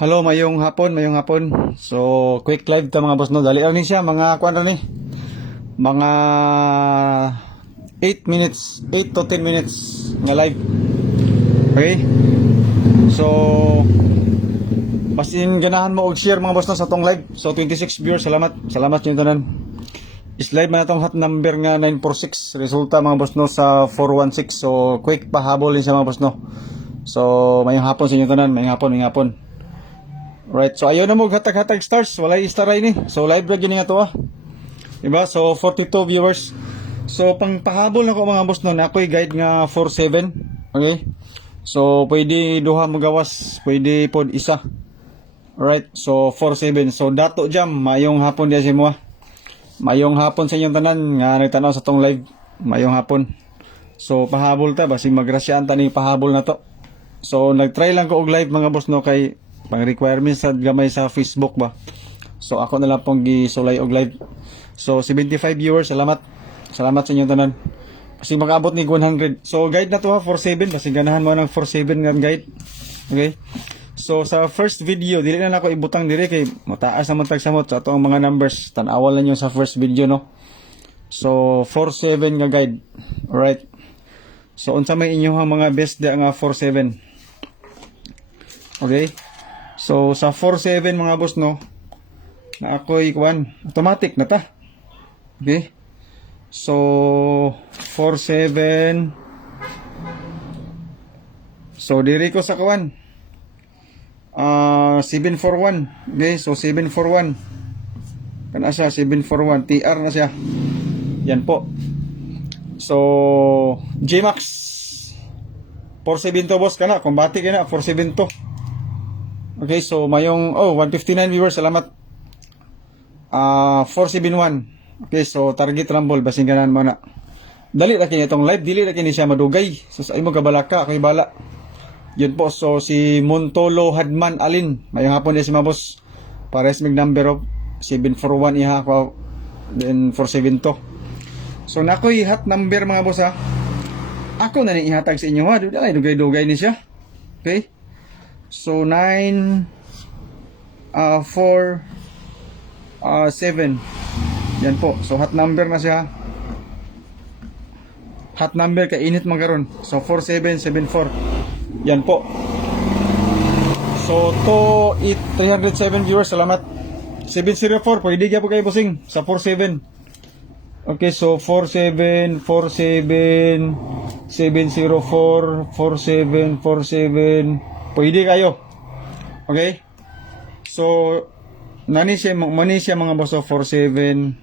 Hello, mayong hapon, mayong hapon. So, quick live ta mga boss no. Dali lang ni siya, mga kuan ra ni. Mga 8 minutes, 8 to 10 minutes nga live. Okay? So, pasin ganahan mo og share mga boss no sa tong live. So, 26 viewers, salamat. Salamat niyo tanan. Is live man atong hot number nga 946. Resulta mga boss no sa 416. So, quick pahabol din sa mga boss no. So, mayong hapon sa inyo tanan, mayong hapon, mayong hapon. Right, so ayaw na mo hatag-hatag stars, walay star ay ni. So live ra gyud nga to ah. Diba? So 42 viewers. So pang pahabol nako mga boss no, na ako'y guide nga 47. Okay? So pwede duha mo gawas, pwede pod isa. Right, so 47. So dato jam, mayong hapon diya si mo ah. Mayong hapon sa inyong tanan nga nagtanaw sa tong live. Mayong hapon. So pahabol ta basig magrasyaan ta ni pahabol na to. So nagtry lang ko og live mga boss no kay pang requirements sa gamay sa Facebook ba. So ako na lang pong gisulay og live. So 75 viewers, salamat. Salamat sa inyong tanan. Kasi makaabot ni 100. So guide na to ha, 47 kasi ganahan mo ng 47 nga guide. Okay? So sa first video, dili na ako ibutang dire kay mataas naman tag samot sa ato ang mga numbers. Tan-awal lang yung sa first video no. So 47 nga guide. Alright. So unsa may inyong mga best da nga 47. Okay? So sa 47 mga boss no, na ako'y kuan, automatic na ta. Okay? So 47. So diri ko sa kuan. 741. Okay, so 741. Kana siya 741, TR na siya. Yan po. So J-Max 472 boss kana, kumbati kana 472. Okay, so mayong 159 viewers, salamat. 471. Okay, so target rumble basing ganan mo na. Dali ra kini itong live, dili ra kini siya madugay. So sa imo kabalaka kay bala. Yun po, so si Montolo Hadman Alin, mayong hapon din si Mabos. Pares mig number of 741 iha ko then 472. So nakoy hot number mga boss ha. Ako na ni ihatag sa inyo ha, dugay-dugay ni siya. Okay? So 9 4 7. Yan po. So hot number na siya. Hot number kay init man karon. So 4774. Yan po. So to 307 viewers, salamat. 704 pwede gyud kay bossing sa 47. Okay, so 47 47 704 47 47 pwede kayo. Okay? So, mani siya mga boss of 47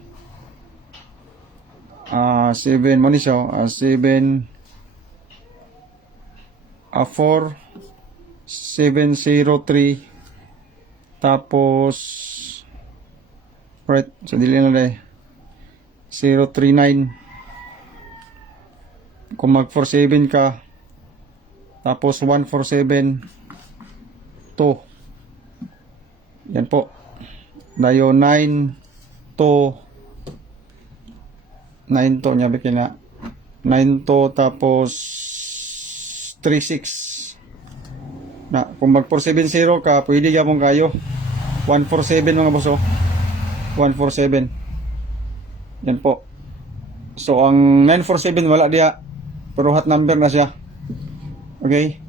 7 mani siya 7 4 703 tapos right, so dili na dai 039 kung mag 47 ka tapos 147 to. Yan po. Dayo 9 to nya bikin na 9 to tapos 36 na kung mag 470 ka pwede gyapon kayo 147 mga boss 147. Yan po. So ang 947 wala diha pero hot number na siya. Okay?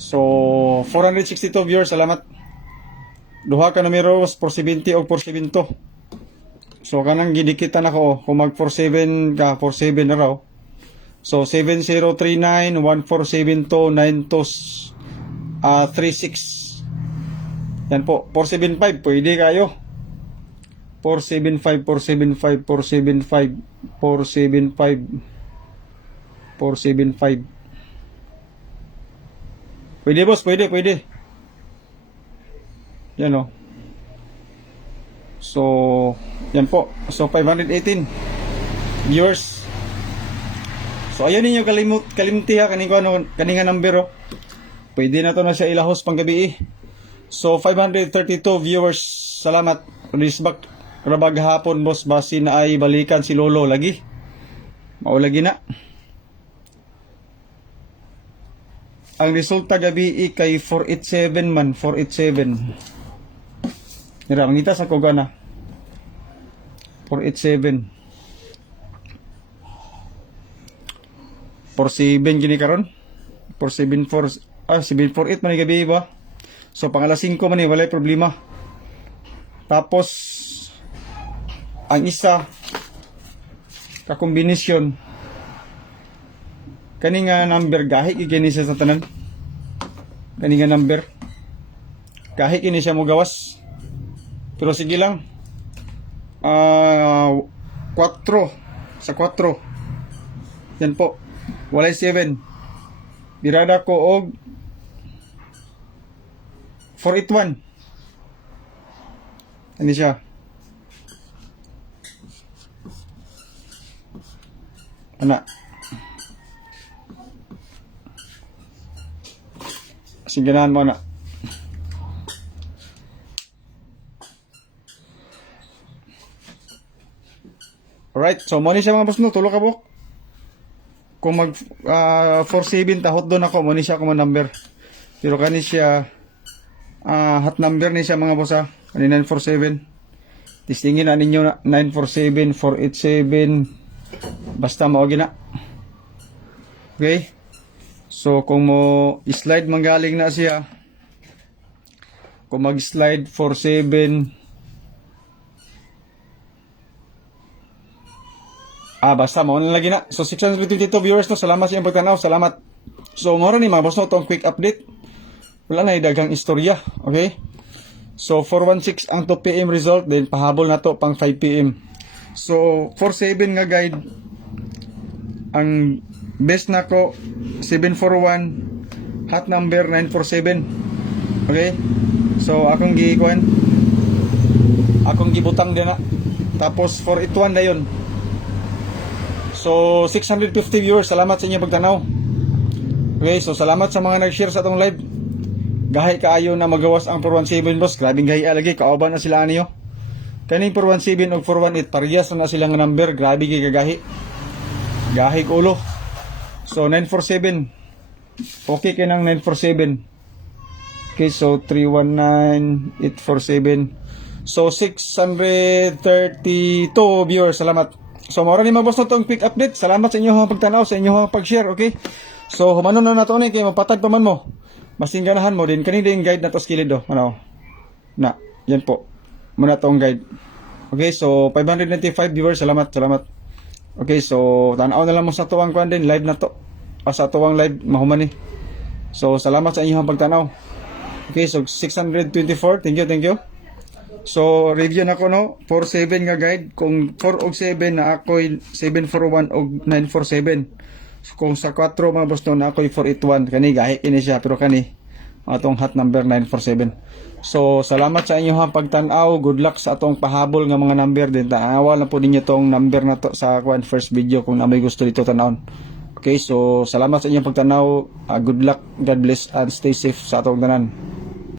So 462 viewers, salamat. Duha ka numeros 470 o 472. So kanang gidikitan ako kung mag 47 ka 47 na raw. So 7039 1472 36. Yan po 475 pwede kayo. 475 475 475 475 475. Pwede boss, pwede. Yan o. So, yan po. So, 518 viewers. So, ayan ninyo kalimti ha. Kaninga number o. Pwede na to na siya ilahos pang gabi. So, 532 viewers. Salamat. Risbak. Rabag hapon boss. Basi na ay balikan si Lolo lagi. Maulagi na. Ang resulta gabi kay 487 man, 487. Mira, mangita sa kogana. 487. 47 gini karon. 474 748 man gabi ba? So pangala 5 man ni walay problema. Tapos ang isa ka kombinasyon kani nga number gahi kini siya sa tanan. Kani nga number gahi kini siya mo gawas. Pero sige lang. 4 sa 4. Yan po. Walay 7. Birada ko og 481. Ano siya? Ana. Siganahan mo na. Alright, so mo ni siya mga boss no, tulo ka po. Kung mag 47 tahot doon ako, mo ni siya kung number. Pero kani siya hot number ni siya mga boss ha. Kani 947. Tistingin na ninyo 947, 487. Basta mao gina. Okay? So kung mo slide manggaling na siya. Kung mag-slide 47 basta mo na lagi na. So 622 viewers no, salamat sa inyong pagtanaw, salamat. So mora ni mga boss no tong quick update. Wala na dagang istorya, okay? So 416 ang 2 PM result, then pahabol na to pang 5 PM. So 47 nga guide. Ang best na ko 741, hot number 947. Okay? So akong gikuan. Akong gibutang din na. Tapos 481 na yun. So 650 viewers, salamat sa inyo pagtanaw. Okay, so salamat sa mga nag-share sa atong live. Gahay kaayo na magawas ang 417 boss. Grabing gahi lagi, kauban na sila aniyo. Kaning 417 ug 418 parehas na silang number, grabe kay kagahi. Gahi ko ulo. So 947. Okay kay nang 947. Okay, so 319847. So 632 viewers, salamat. So mora ni mga boss na itong quick update. Salamat sa inyong pagtanaw, sa inyong pag-share, okay? So humanon na nato ni kay mapatag pa man mo. Masing ganahan mo din kani din guide na to skilled do. Ano? Na, yan po. Muna tong guide. Okay, so 595 viewers, salamat. Okay, so tanaw na lang mo sa tuwang kuan din live na to. Sa tuwang live mahuman ni. So salamat sa inyong pagtanaw. Okay, so 624. Thank you. So, review na ko no, 47 nga guide. Kung 4 og 7 na ako'y 741 og 947. So, kung sa 4 mga boss no, na ako'y 481. Kani, gahi kini siya. Pero kani, atong hot number 947. So, salamat sa inyong pagtanaw. Good luck sa atong pahabol nga mga number din. Tanawa lang po ninyo tong number na to sa first video kung na may gusto dito tanawon. Okay, so salamat sa inyong pagtanaw. Good luck, God bless, and stay safe sa atong tanan.